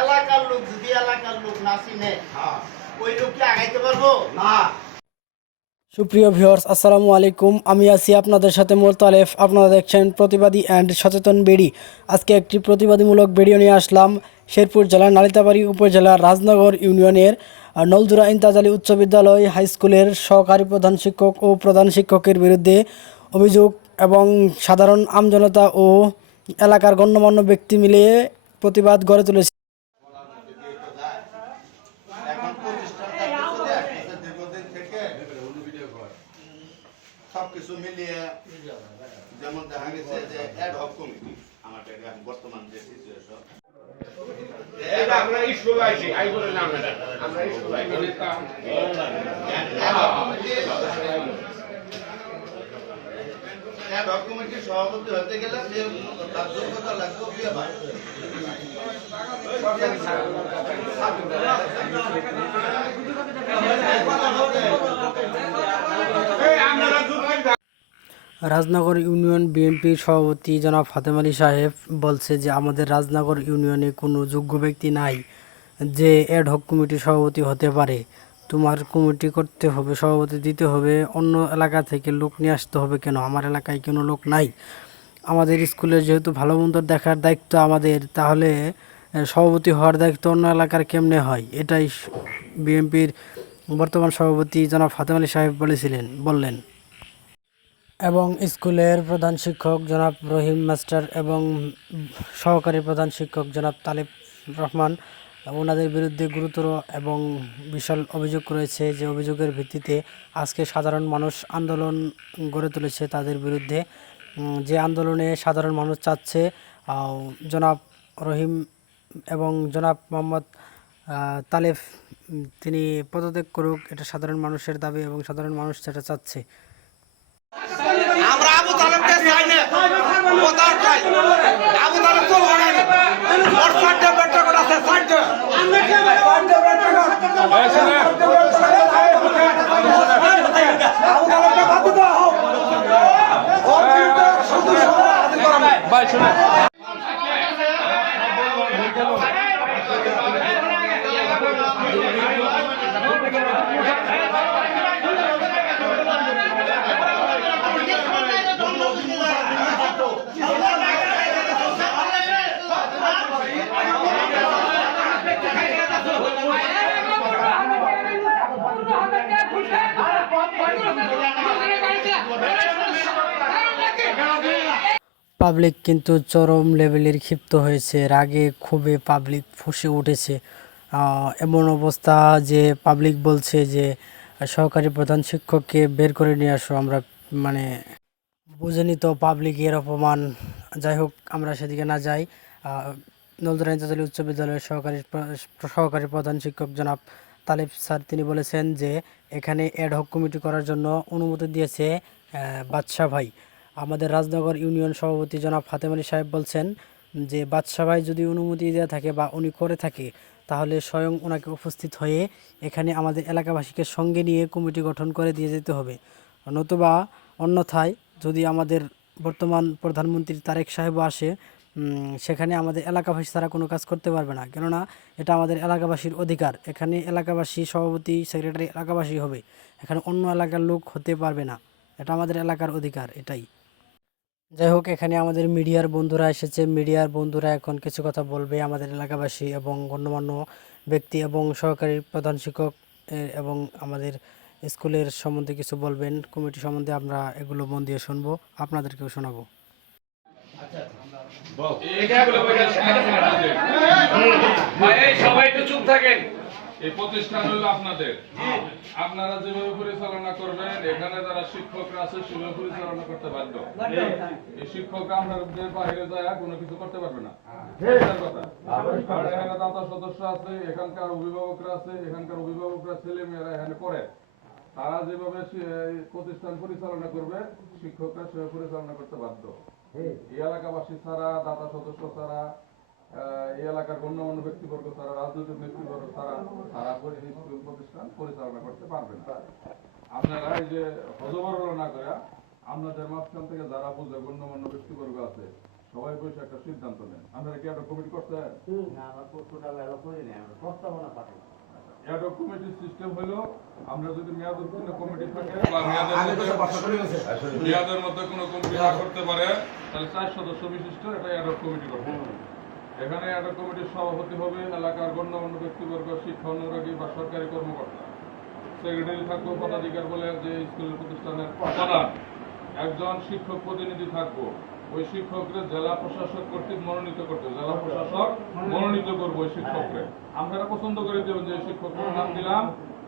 এলাকার লোক যদি এলাকার লোক না চিনে ওই লোক কি আগাইতে পারবো না। সুপ্রিয় ভিউয়ার্স, আসসালামু আলাইকুম। আমি আছি আপনাদের সাথে মোতালেফ। আপনারা দেখছেন প্রতিবাদী অ্যান্ড সচেতন বেড়ি। আজকে একটি প্রতিবাদীমূলক ভিডিও নিয়ে আসলাম শেরপুর জেলার নালিতাবাড়ি উপজেলার রাজনগর ইউনিয়নের নলজুরা ইমতাজ আলী উচ্চ বিদ্যালয় হাই স্কুলের সহকারী প্রধান শিক্ষক ও প্রধান শিক্ষকের বিরুদ্ধে অভিযোগ এবং সাধারণ আমজনতা ও এলাকার গণ্যমান্য ব্যক্তি মিলিয়ে প্রতিবাদ গড়ে তুলেছে। সবকিছু মিলিয়ে যেমন দেখা গেছে যে অ্যাড হক কমিটি আমাদের বর্তমান যে সিচুয়েশন এটা আমরা স্কুল আইছি আই বলে নাম এটা আমরা স্কুল আইছি অ্যাড হক কমিটির সভাপতি হতে গেলে যে তার যোগ্যতা লাগবে বিয়ে রাজনগর ইউনিয়ন বিএনপির সভাপতি জনাব ফাতেম আলী সাহেব বলছে যে আমাদের রাজনগর ইউনিয়নে কোনো যোগ্য ব্যক্তি নাই যে অ্যাডহক কমিটির সভাপতি হতে পারে। তোমার কমিটি করতে হবে, সভাপতি দিতে হবে, অন্য এলাকা থেকে লোক নিয়ে আসতে হবে। কেন আমার এলাকায় কোনো লোক নাই? আমাদের স্কুলের যেহেতু ভালো মন্দ দেখার দায়িত্ব আমাদের, তাহলে সভাপতি হওয়ার দায়িত্ব অন্য এলাকার কেমনে হয়? এটাই বিএনপির বর্তমান সভাপতি জনাব ফাতেম আলী সাহেব বললেন। এবং স্কুলের প্রধান শিক্ষক জনাব রহিম মাস্টার এবং সহকারী প্রধান শিক্ষক জনাব তালেব রহমান, ওনাদের বিরুদ্ধে গুরুতর এবং বিশাল অভিযোগ রয়েছে। যে অভিযোগের ভিত্তিতে আজকে সাধারণ মানুষ আন্দোলন গড়ে তুলেছে তাদের বিরুদ্ধে। যে আন্দোলনে সাধারণ মানুষ চাচ্ছে জনাব রহিম এবং জনাব মোহাম্মদ তালেব তিনি পদত্যাগ করুক। এটা সাধারণ মানুষের দাবি এবং সাধারণ মানুষ সেটা চাচ্ছে। আমরা আবু তালেবকে চাই না, কোথাও চাই আবু তালেব তো লড়াই না ওর সাথে বেটা করে আছে সাথে আমরা কি সাথে বেটা করে আবু তালেবকে বাদ দাও হোক ওর বিরুদ্ধে সদস্য হাজির করা ভাই শুনে পাবলিক কিন্তু চরম লেভেলের ক্ষিপ্ত হয়েছে, রাগে ক্ষোভে পাবলিক ফুঁসে উঠেছে। এমন অবস্থা যে পাবলিক বলছে যে সহকারী প্রধান শিক্ষককে বের করে নিয়ে আসো। আমরা মানে বুঝেনি তো পাবলিকের অপমান। যাই হোক, আমরা সেদিকে না যাই। নলজুরা ইমতাজ আলী উচ্চ বিদ্যালয়ের সহকারী প্রধান শিক্ষক জনাব তালেব স্যার তিনি বলেছেন যে এখানে অ্যাডহক কমিটি করার জন্য অনুমতি দিয়েছে বাদশা ভাই। আমাদের রাজনগর ইউনিয়ন সভাপতি জনাব ফাতেম আলী সাহেব বলছেন যে বাদশা ভাই যদি অনুমতি দেওয়া থাকে বা উনি করে থাকে, তাহলে স্বয়ং ওনাকে উপস্থিত হয়ে এখানে আমাদের এলাকাবাসীকে সঙ্গে নিয়ে কমিটি গঠন করে দিয়ে যেতে হবে। নতুবা অন্যথায় যদি আমাদের বর্তমান প্রধানমন্ত্রী তারেক সাহেবও আসে, সেখানে আমাদের এলাকাবাসী ছাড়া কোনো কাজ করতে পারবে না। কেননা এটা আমাদের এলাকাবাসীর অধিকার। এখানে এলাকাবাসী সভাপতি সেক্রেটারি এলাকাবাসী হবে, এখানে অন্য এলাকার লোক হতে পারবে না। এটা আমাদের এলাকার অধিকার, এটাই। যাই হোক, এখানে আমাদের মিডিয়ার বন্ধুরা এসেছে। মিডিয়ার বন্ধুরা এখন কিছু কথা বলবে আমাদের এলাকাবাসী এবং গণ্যমান্য ব্যক্তি এবং সহকারী প্রধান শিক্ষক এবং আমাদের স্কুলের সম্বন্ধে কিছু বলবেন। কমিটি সম্বন্ধে আমরা এগুলো মন দিয়ে শুনবো, আপনাদেরকেও শোনাবো। সবাই একটু চুপ থাকেন। এই প্রতিষ্ঠান হলো আপনাদের, আপনারা যেভাবে পরিচালনা করবেন এখানে যারা শিক্ষকরা আছে সেভাবে পরিচালনা করতে বাধ্য। এই শিক্ষকরা আপনাদের বাইরে যায় কোনো কিছু করতে পারবে না। এখানে দাতা সদস্য আছে, এখানকার অভিভাবকরা আছে, এখানকার অভিভাবকরা ছেলে মেয়েরা এখানে পড়ে, তারা যেভাবে প্রতিষ্ঠান পরিচালনা করবে শিক্ষকরা সেভাবে পরিচালনা করতে বাধ্য। এই এলাকাবাসী ছাড়া, দাতা সদস্য ছাড়া, এই এলাকার গণ্যমান্য ব্যক্তিবর্গ ছাড়া, রাজনৈতিক ব্যক্তিবর্গ ছাড়া তারা স্কুল প্রতিষ্ঠান পরিচালনা করতে পারবেন না। আপনারা এই যে হজবরল না করে আপনাদের মাঝখান থেকে যারা বুঝে গণ্যমান্য ব্যক্তিবর্গ আছে সবাই বসে একটা সিদ্ধান্ত নেন। আপনারা কি একটা কমিটি করছেন? অ্যাডক কমিটির সিস্টেম হলো আমরা যদি মেয়াদ উত্তীর্ণ কমিটি থাকে বা মেয়াদের মধ্যে কোনো কমিটি না করতে পারে তাহলে 4 সদস্য বিশিষ্ট একটা অ্যাডক কমিটি করতে হবে। এখানে অ্যাডক কমিটির সভাপতি হবে এলাকার গণ্যমান্য ব্যক্তিবর্গ, শিক্ষা অনুরাগী বা সরকারি কর্মকর্তা। সেক্রেটারি থাকবো পদাধিকার বলে যে স্কুলের প্রতিষ্ঠানের প্রধান, একজন শিক্ষক প্রতিনিধি থাকবো। ওই শিক্ষককে জেলা প্রশাসক কর্তৃক মনোনীত করতে, জেলা প্রশাসক মনোনীত করবো ওই শিক্ষককে। আপনারা পছন্দ করে দেবেন যে শিক্ষকের নাম দিলাম,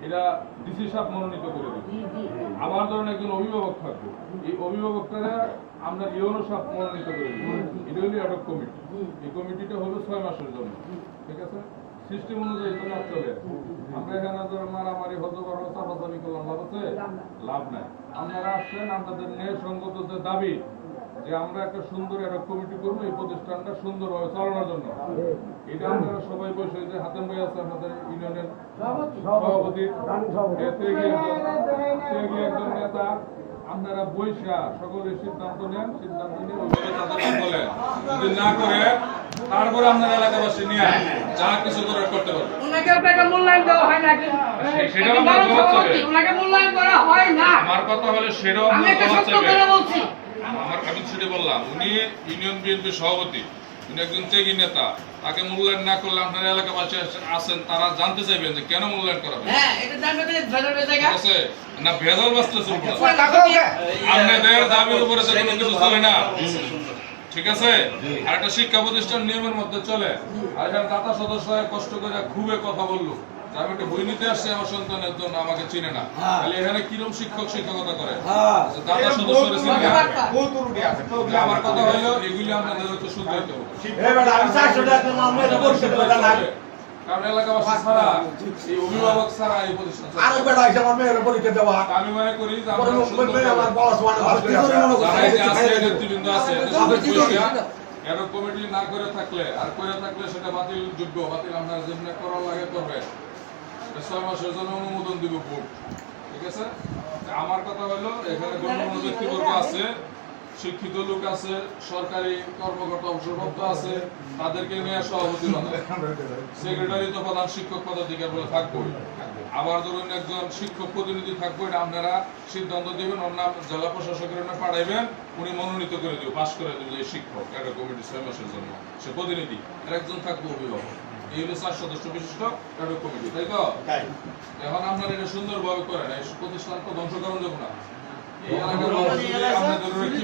এরা ডিসি সাহেব মনোনীত করে দেবেন। আমার ধরেন একজন অভিভাবক থাকবো, এই অভিভাবকরা আমরা ইউনো সাহেব মনোনীত করে দেবো। এটা হলো অ্যাডক কমিটি। এই কমিটিটা হলো 6 মাসের জন্য, ঠিক আছে? সিস্টেম অনুযায়ী তো কাজ চলে। আমরা এখানে ধর মারামারি হতে পারবো, চাপাচাপি করলাম, লাভ আছে? লাভ নাই। আপনারা আসছেন আপনাদের ন্যায়সঙ্গত যে দাবি যে আমরা একটা সুন্দর একটা কমিটি করবো এই প্রতিষ্ঠানটা সুন্দরভাবে চালানোর জন্য, এটা আপনারা সবাই বসে, যে হাতেম ভাই আছে আমাদের ইউনিয়নের সভাপতি, একজন নেতা, আপনারা বৈশা সকলে সিদ্ধান্ত নেন। সিদ্ধান্ত নিয়ে ওইভাবে তাদের বলেন, যদি না করে তারপরে আপনারা এলাকাবাসী নিয়ে যা কিছু করার করতে পারবেন। ওনাকে আপনাকে মূল্যায়ন দেওয়া হয় নাকি? সেটাও আমরা জবাব চাই। ওনাকে মূল্যায়ন করা হয় না। আমার কথা হলো সেটাও আমি একটা জবাব সত্য চাই। করে বলছি। আমি সেটা বললাম, উনি ইউনিয়ন বিএনপির সভাপতি, উনি একজন ত্যাগী নেতা। তাকে মূল্যায়ন না করলে আপনারা এলাকাবাসী আছেন, তারা জানতে চাইবেন যে কেন মূল্যায়ন করা হবে। হ্যাঁ, এটা জানবে যে ভেজাল জায়গা আছে না, ভেজাল বাঁচতে চলবে না। আপনাদের দাবির উপরে যে কোনো কিছু চলে না, ঠিক আছে? আর একটা শিক্ষা প্রতিষ্ঠান নিয়মের মধ্যে চলে। আর এখানে দাতা সদস্য কষ্ট করে খুবই কথা বললো, আমি একটা বই নিতে আসছি আমার সন্তানের জন্য, আমাকে চিনে না, তাহলে এখানে কিরকম শিক্ষক শিক্ষকতা করে দাতা সদস্য চিনে না। আমার কথা হলো এগুলি আমাদের হয়তো শুনতে হতে হবে, কারণ এলাকাবাসী ছাড়া, এই অভিভাবক ছাড়া এই প্রতিষ্ঠান আমি মনে করি যে নেতৃবৃন্দ আছে এরকম কমিটি না করে থাকলে, আর করে থাকলে সেটা বাতিল যোগ্য, বাতিল আপনারা যেমনি করার লাগে করবে। 6 মাসের জন্য অনুমোদন দিব বোর্ড, ঠিক আছে? আমার কথা হলো এখানে গণ্যমান্য ব্যক্তিবর্গ আছে, শিক্ষিত লোক আছে, সরকারি কর্মকর্তা অংশগ্রহণ আছে, তাদেরকে নিয়ে সভাপতি বানাবে। সেক্রেটারি তো প্রধান শিক্ষক পদাধিকার বলে থাকবো। আবার ধরুন একজন শিক্ষক প্রতিনিধি থাকবো, এটা আপনারা সিদ্ধান্ত দিবেন, ওর নাম জেলা প্রশাসকের নামে পাঠাইবেন, উনি মনোনীত করে দেবে, পাস করে দেবে এই শিক্ষক একটা কমিটি 6 মাসের জন্য। সে প্রতিনিধি আর একজন থাকবো অভিভাবক। এই হলো 4 সদস্য বিশিষ্ট একটা কমিটি, তাই তো? এখন আপনারা এটা সুন্দরভাবে করেন, এই প্রতিষ্ঠান তো ধ্বংস করানো যাবে না। এই এলাকার আপনাদের কি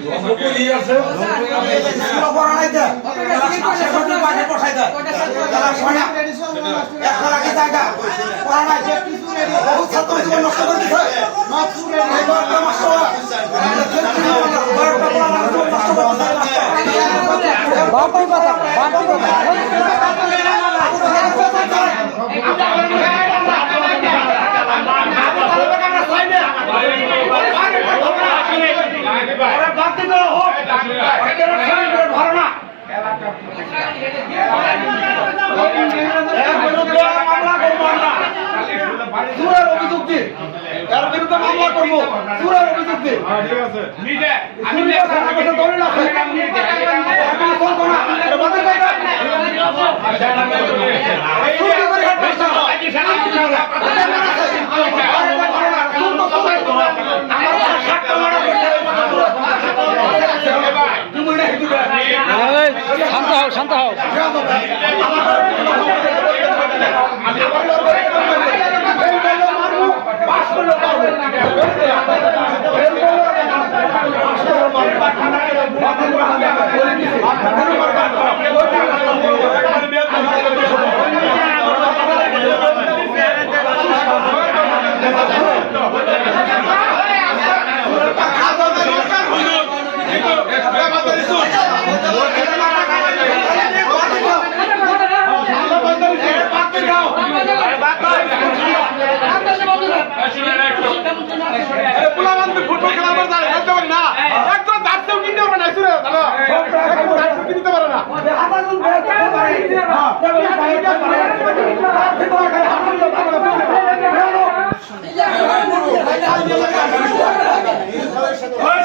শান্ত হও।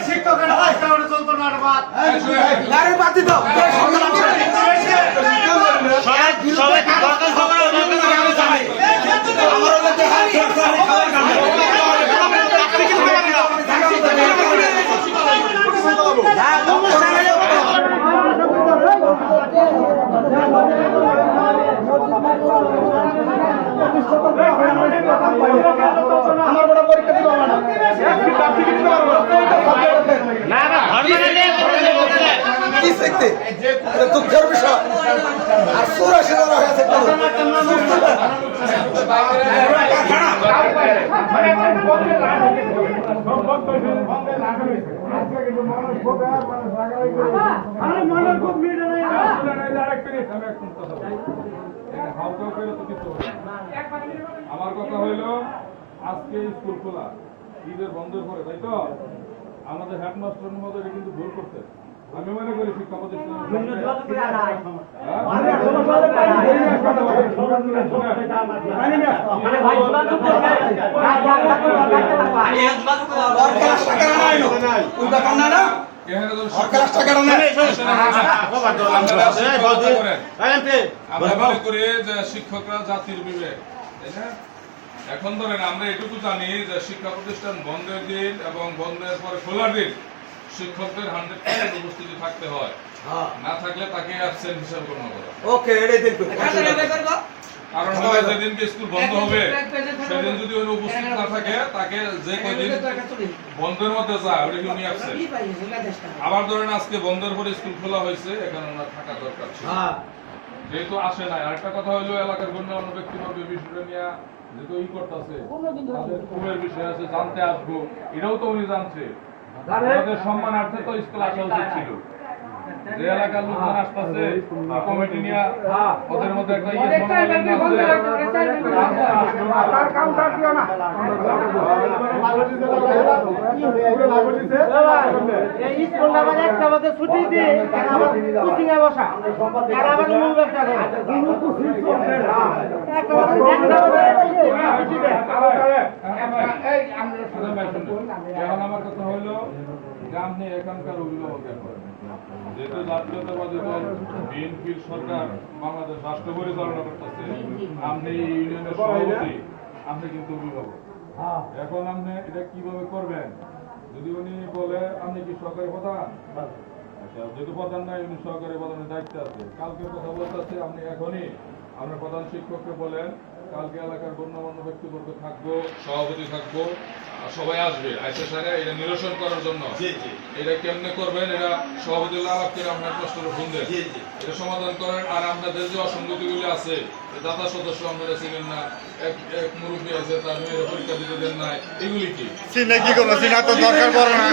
শিক্ষকেরা গাড়ি বাদ দিত আমার বড় পরীক্ষা দিতে পারবে না কি শিখতে এটা দুঃখের বিষয় আর 84 জন হয়েছে আমার কথা হইল আজকে স্কুল খোলা ঈদের বন্ধের পরে তাই তো আমাদের হেডমাস্টার মহোদয় কিন্তু ভুল করছে আমি মনে করি শিক্ষা আমরা মনে করি যে শিক্ষকরা জাতির বিবেক তাই না? এখন ধরেন আমরা এটুকু জানি যে শিক্ষা প্রতিষ্ঠান বন্ধের দিন এবং বন্ধের পরে খোলার দিন শিক্ষকদের 100% উপস্থিতি থাকতে হয়, না থাকলে তাকে অ্যাবসেন্ট হিসাবে গণ্য করা। ওকে এটাই দেখো কারণ যেদিনকে স্কুল বন্ধ হবে সেদিন যদি উনি উপস্থিত না থাকে তাকে যে কয়দিন বন্ধের মধ্যে যায় ওটা কি উনি অ্যাবসেন্ট। আবার ধরেন আজকে বন্ধের পরে স্কুল খোলা হয়েছে এখানে ওনার থাকা দরকার ছিল, যেহেতু আসে নাই। আরেকটা কথা হলো এলাকার গণ্যমান্য ব্যক্তিবর্গ বিষয়টা নিয়ে যেহেতু করতেছে তাদের খুবের বিষয় আছে, জানতে আসবো, এটাও তো উনি জানছে। আমাদের সম্মানার্থে তো স্কুল আসা উচিত ছিল। যে এলাকার লোকজন আসতেছে কমিটি নিয়ে ওদের মধ্যে একটা ছুটি দিয়ে কোচিং এ বসা আবার মূল ব্যবসা করে এখন আমার কথা হইল যে আপনি এখানকার অভিভাবকের যেহেতু জাতীয়তাবাদী দল বিএনপির সরকার বাংলাদেশ রাষ্ট্র পরিচালনা করতেছে, আপনি ইউনিয়নের সভাপতি, আপনি কিন্তু অভিভাবক। এখন আপনি এটা কিভাবে করবেন? যদি উনি বলে আপনি কি সরকারি প্রধান, আচ্ছা যেহেতু প্রধান নাই উনি সরকারি প্রধানের দায়িত্ব আছে, কালকে কথা বলতেছে আপনি এখনই আপনার প্রধান শিক্ষককে বলেন কালকে এলাকার গণ্যমান্য ব্যক্তিবর্গ থাকবো, সভাপতি থাকবো, সবাই আসবে, আইসা সারা এটা নিরসন করার জন্য। এটা কেমনে করবেন এটা সভাপতি আলাপ করে আপনার প্রশ্নের ফোন দেন, এটা সমাধান করেন। আর আপনাদের যে অসঙ্গতিগুলি আছে দাতা সদস্য আপনারা ছিলেন না, এক মুরব্বী আছে তার মেয়ের পরীক্ষা দিতে দেন নাই, এগুলি কি চিনা কি করবো? চিনা তো দরকার পড়ে না।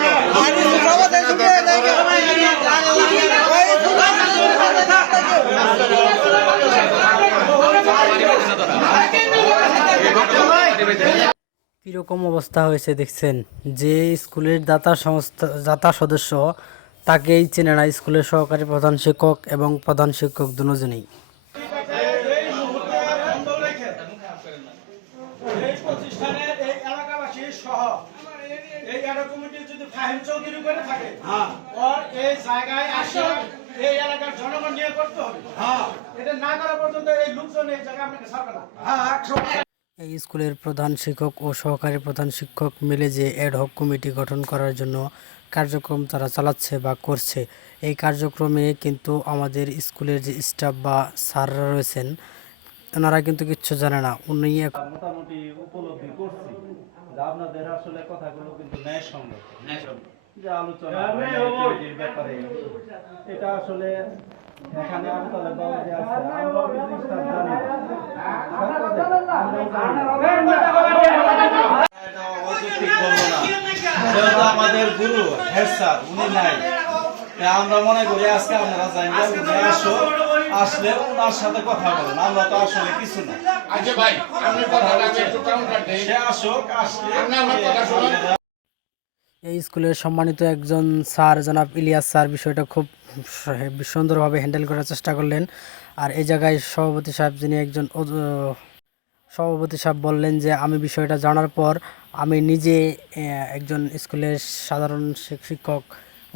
কিরকম অবস্থা হয়েছে দেখছেন, যে স্কুলের দাতা সদস্য তাকেই চেনে না স্কুলের সহকারী প্রধান শিক্ষক এবং প্রধান শিক্ষক দুজনেই। এই প্রতিষ্ঠানের এই এলাকাবাসী সহ এই এডা কমিটি যদি ফাহিম চৌধুরী করে থাকে ওর এই জায়গায় আসে এই এলাকার জনগণ নিয়ে করতে হবে। এটা না করা পর্যন্ত এই লোকজন এই জায়গা আপনাকে ছাড়বে না। এই স্কুলের প্রধান শিক্ষক ও সহকারী প্রধান শিক্ষক মিলে যে অ্যাডহক কমিটি গঠন করার জন্য কার্যক্রম তারা চালাচ্ছে বা করছে, এই কার্যক্রমে কিন্তু আমাদের স্কুলের যে স্টাফ বা স্যাররা রয়েছেন ওনারা কিন্তু কিচ্ছু জানে না। উনি মোটামুটি উপলব্ধি করছি যে আপনাদের আসলে কথাগুলো কিন্তু ন্যায়সঙ্গত, যে আলোচনা ব্যাপারে এটা আসলে এখানে আমতলা দল যে আছে আমরাও কিন্তু স্টাফ জানি যেহেতু আমাদের গুরু হেড স্যার উনি নাই, আমরা মনে করি আজকে আপনারা জানবেন যে আসলে ওনার সাথে কথা বলেন, আমরা তো আসলে কিছু না। আচ্ছা ভাই আপনি কথাটা একটু কাউন্টার দেন, সে আসুক, আসলে আপনি আমার কথা শুনুন। এই স্কুলের সম্মানিত একজন স্যার জনাব ইলিয়াস স্যার বিষয়টা খুব সুন্দরভাবে হ্যান্ডেল করার চেষ্টা করলেন। আর এই জায়গায় সভাপতি সাহেব যিনি একজন সভাপতি সাহেব বললেন যে আমি বিষয়টা জানার পর আমি নিজে একজন স্কুলের সাধারণ শিক্ষক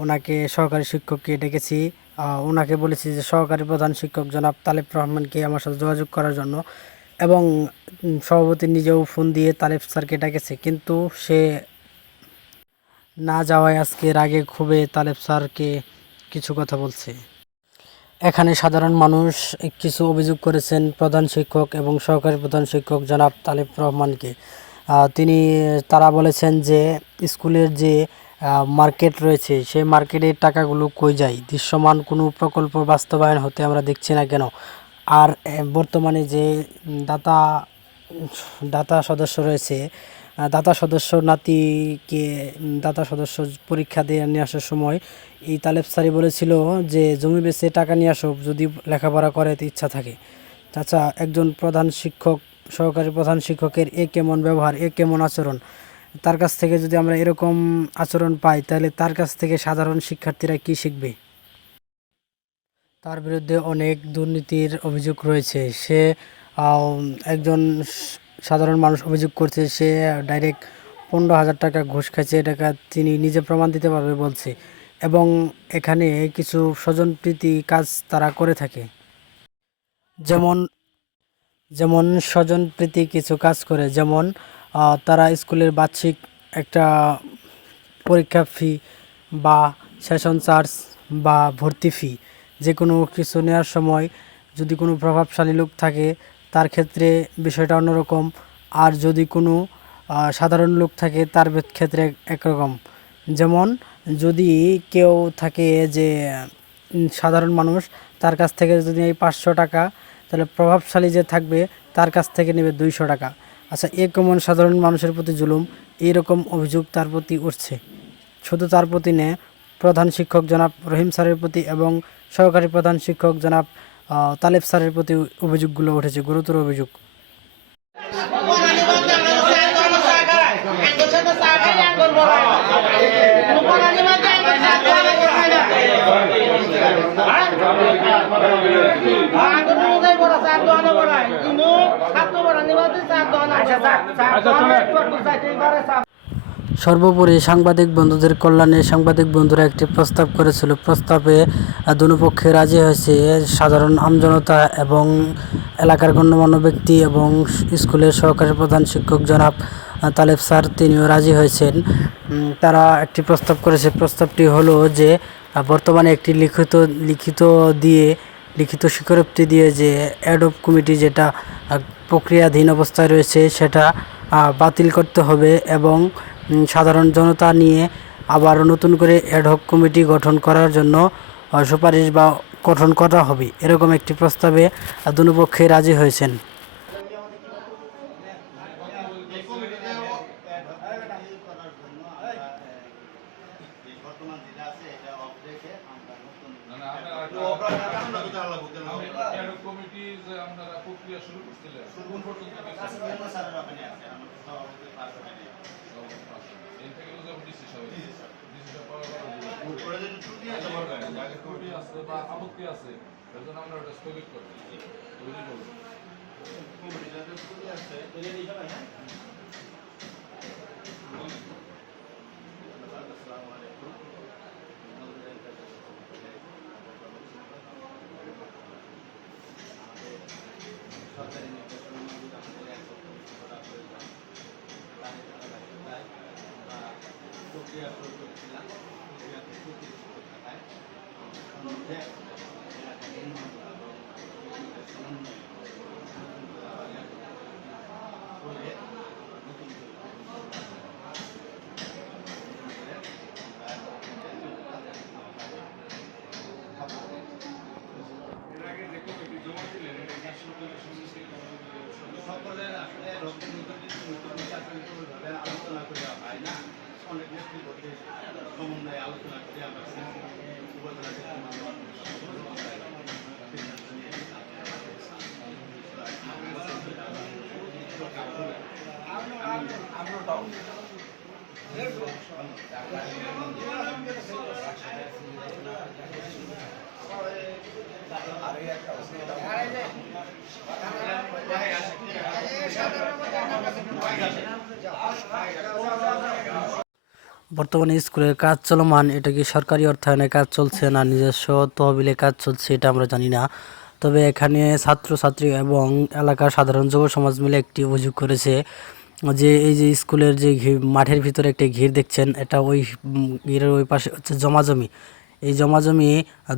ওনাকে সহকারী শিক্ষককে ডেকেছি। ওনাকে বলেছি যে সহকারী প্রধান শিক্ষক জনাব তালেব রহমানকে আমার সাথে যোগাযোগ করার জন্য, এবং সভাপতি নিজেও ফোন দিয়ে তালেব স্যারকে ডেকেছে, কিন্তু সে না যাওয়ায় আজকে রাগে ক্ষোভে তালেব স্যারকে কিছু কথা বলছে। এখানে সাধারণ মানুষ কিছু অভিযোগ করেছেন প্রধান শিক্ষক এবং সহকারী প্রধান শিক্ষক জনাব তালেব রহমানকে। তারা বলেছেন যে স্কুলের যে মার্কেট রয়েছে সেই মার্কেটের টাকাগুলো কই যায়, দৃশ্যমান কোনো প্রকল্প বাস্তবায়ন হতে আমরা দেখছি না কেন। আর বর্তমানে যে দাতা দাতা সদস্য রয়েছে, দাতা সদস্য নাতিকে দাতা সদস্য পরীক্ষা দিয়ে নিয়ে আসার সময় এই তালেব স্যারই বলেছিল যে জমি বেচে টাকা নিয়ে আসো যদি লেখাপড়া করে ইচ্ছা থাকে। চাচা, একজন প্রধান শিক্ষক সহকারী প্রধান শিক্ষকের এ কেমন ব্যবহার, এ কেমন আচরণ, তার কাছ থেকে যদি আমরা এরকম আচরণ পাই তাহলে তার কাছ থেকে সাধারণ শিক্ষার্থীরা কি শিখবে? তার বিরুদ্ধে অনেক দুর্নীতির অভিযোগ রয়েছে। সে একজন সাধারণ মানুষ অভিযোগ করছে সে ডাইরেক্ট 15,000 টাকা ঘুষ খাইছে, টাকা তিনি নিজে প্রমাণ দিতে পারবে বলছে। এবং এখানে কিছু স্বজনপ্রীতি কাজ তারা করে থাকে, যেমন যেমন স্বজনপ্রীতি কিছু কাজ করে, যেমন তারা স্কুলের বার্ষিক একটা পরীক্ষা ফি বা সেশন চার্জ বা ভর্তি ফি যে কোনো কিছু নেওয়ার সময় যদি কোনো প্রভাবশালী লোক থাকে তার ক্ষেত্রে বিষয়টা অন্যরকম, আর যদি কোনো সাধারণ লোক থাকে তার ক্ষেত্রে একরকম। যেমন যদি কেউ থাকে যে সাধারণ মানুষ, তার কাছ থেকে যদি এই 500 টাকা, তাহলে প্রভাবশালী যে থাকবে তার কাছ থেকে নেবে 200 টাকা। আচ্ছা, এ কেমন সাধারণ মানুষের প্রতি জুলুম? এইরকম অভিযোগ তার প্রতি উঠছে। শুধু তার প্রতি নেই, প্রধান শিক্ষক জনাব রহিম স্যারের প্রতি এবং সহকারী প্রধান শিক্ষক জনাব তালেব স্যারের প্রতি অভিযোগগুলো উঠেছে, গুরুতর অভিযোগ। সর্বোপরি সাংবাদিক বন্ধুদের কল্যাণে সাংবাদিক বন্ধুরা একটি প্রস্তাব করেছিল। প্রস্তাবে দুপক্ষে রাজি হয়েছে, সাধারণ আমজনতা এবং এলাকার গণ্যমান্য ব্যক্তি এবং স্কুলের সহকারী প্রধান শিক্ষক জনাব তালেব স্যার তিনিও রাজি হয়েছেন। তারা একটি প্রস্তাব করেছে। প্রস্তাবটি হলো যে বর্তমানে একটি লিখিত স্বীকারোক্তি দিয়ে যে অ্যাডহক কমিটি যেটা প্রক্রিয়াধীন অবস্থায় রয়েছে সেটা বাতিল করতে হবে এবং সাধারণ জনতা নিয়ে আবার নতুন করে অ্যাডহক কমিটি গঠন করার জন্য সুপারিশ বা গঠন করা হবে, এরকম একটি প্রস্তাবে দুপক্ষে রাজি হয়েছেন। কমিটি যে আপনারা প্রক্রিয়া শুরু করছিলেন কোন পর্যন্ত আপত্তি আছে এজন্য আমরা ওটা স্থগিত করবো। অনেক ব্যক্তিগত সমন্বয়ে আলোচনা করে আমরা বর্তমানে স্কুলের কাজ চলমান, এটা কি সরকারি অর্থায়নে কাজ চলছে না নিজস্ব তহবিলে কাজ চলছে এটা আমরা জানি না। তবে এখানে ছাত্রছাত্রী এবং এলাকার সাধারণ যুব সমাজ মিলে একটি অভিযোগ করেছে যে এই যে স্কুলের যে মাঠের ভিতরে একটি ঘির দেখছেন, এটা ওই ঘিরের ওই পাশে হচ্ছে জমাজমি। এই জমাজমি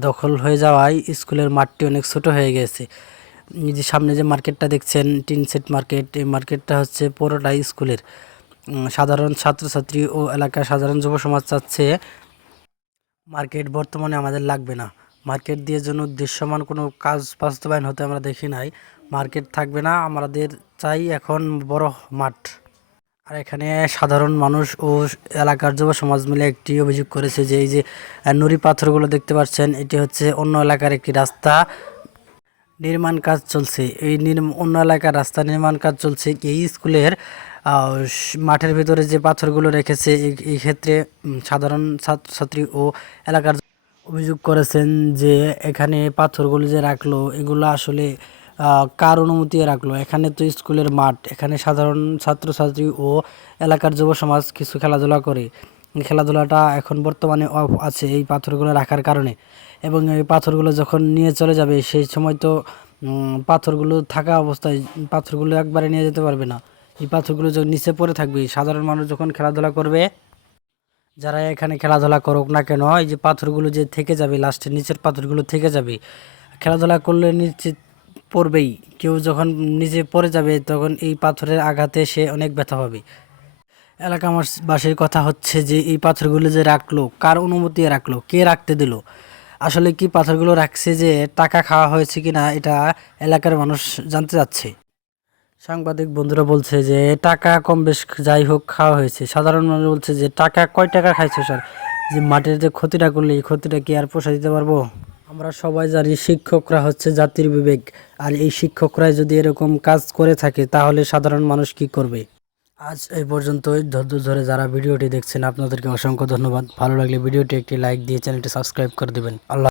দখল হয়ে যাওয়ায় স্কুলের মাঠটি অনেক ছোট হয়ে গেছে। এই যে সামনে যে মার্কেটটা দেখছেন, টিন সেট মার্কেট, এই মার্কেটটা হচ্ছে পুরোটাই স্কুলের। সাধারণ ছাত্রছাত্রী ও এলাকার সাধারণ যুব সমাজ চাচ্ছে মার্কেট বর্তমানে আমাদের লাগবে না। মার্কেট দিয়ে জন্য দৃশ্যমান কোনো কাজ বাস্তবায়ন হতে আমরা দেখি নাই। মার্কেট থাকবে না, আমাদের চাই এখন বড় মাঠ। আর এখানে সাধারণ মানুষ ও এলাকার যুব সমাজ মিলে একটি অভিযোগ করেছে যে এই যে নুড়ি পাথরগুলো দেখতে পাচ্ছেন, এটি হচ্ছে অন্য এলাকার একটি রাস্তা নির্মাণ কাজ চলছে। এই অন্য এলাকার রাস্তা নির্মাণ কাজ চলছে। এই স্কুলের মাঠের ভিতরে যে পাথরগুলো রেখেছে, এই ক্ষেত্রে সাধারণ ছাত্রছাত্রী ও এলাকার অভিযোগ করেছেন যে এখানে পাথরগুলো যে রাখলো, এগুলো আসলে কার অনুমতি রাখলো? এখানে তো স্কুলের মাঠ, এখানে সাধারণ ছাত্রছাত্রী ও এলাকার যুব সমাজ কিছু খেলাধুলা করে। এই খেলাধুলাটা এখন বর্তমানে অফ আছে এই পাথরগুলো রাখার কারণে, এবং এই পাথরগুলো যখন নিয়ে চলে যাবে সেই সময় তো পাথরগুলো থাকা অবস্থায় পাথরগুলো একবারে নিয়ে যেতে পারবে না। এই পাথরগুলো যখন নিচে পড়ে থাকবে, সাধারণ মানুষ যখন খেলাধুলা করবে, যারা এখানে খেলাধুলা করুক না কেন, এই যে পাথরগুলো যে থেকে যাবে, লাস্টে নিচের পাথরগুলো থেকে যাবে। খেলাধুলা করলে নিচে পড়বেই, কেউ যখন নিচে পড়ে যাবে তখন এই পাথরের আঘাতে সে অনেক ব্যথা পাবে। এলাকাবাসীর কথা হচ্ছে যে এই পাথরগুলো যে রাখলো, কার অনুমতি রাখলো, কে রাখতে দিল? আসলে কি পাথরগুলো রাখছে যে টাকা খাওয়া হয়েছে কিনা, এটা এলাকার মানুষ জানতে চাচ্ছে। সাংবাদিক বন্ধুরা বলছে যে টাকা কম বেশ যাই হোক খাওয়া হয়েছে। সাধারণ মানুষ বলছে যে টাকা কয় টাকা খাইছো স্যার, যে মাটির যে ক্ষতিটা করলে এই ক্ষতিটা কি আর পোষা দিতে পারবো? আমরা সবাই জানি শিক্ষকরা হচ্ছে জাতির বিবেক, আর এই শিক্ষকরাই যদি এরকম কাজ করে থাকে তাহলে সাধারণ মানুষ কি করবে? আজ এই পর্যন্তই। ধৈর্য ধরে যারা ভিডিওটি দেখছেন আপনাদেরকে অসংখ্য ধন্যবাদ। ভালো লাগলে ভিডিওটি একটি লাইক দিয়ে চ্যানেলটি সাবস্ক্রাইব করে দেবেন। আল্লাহ।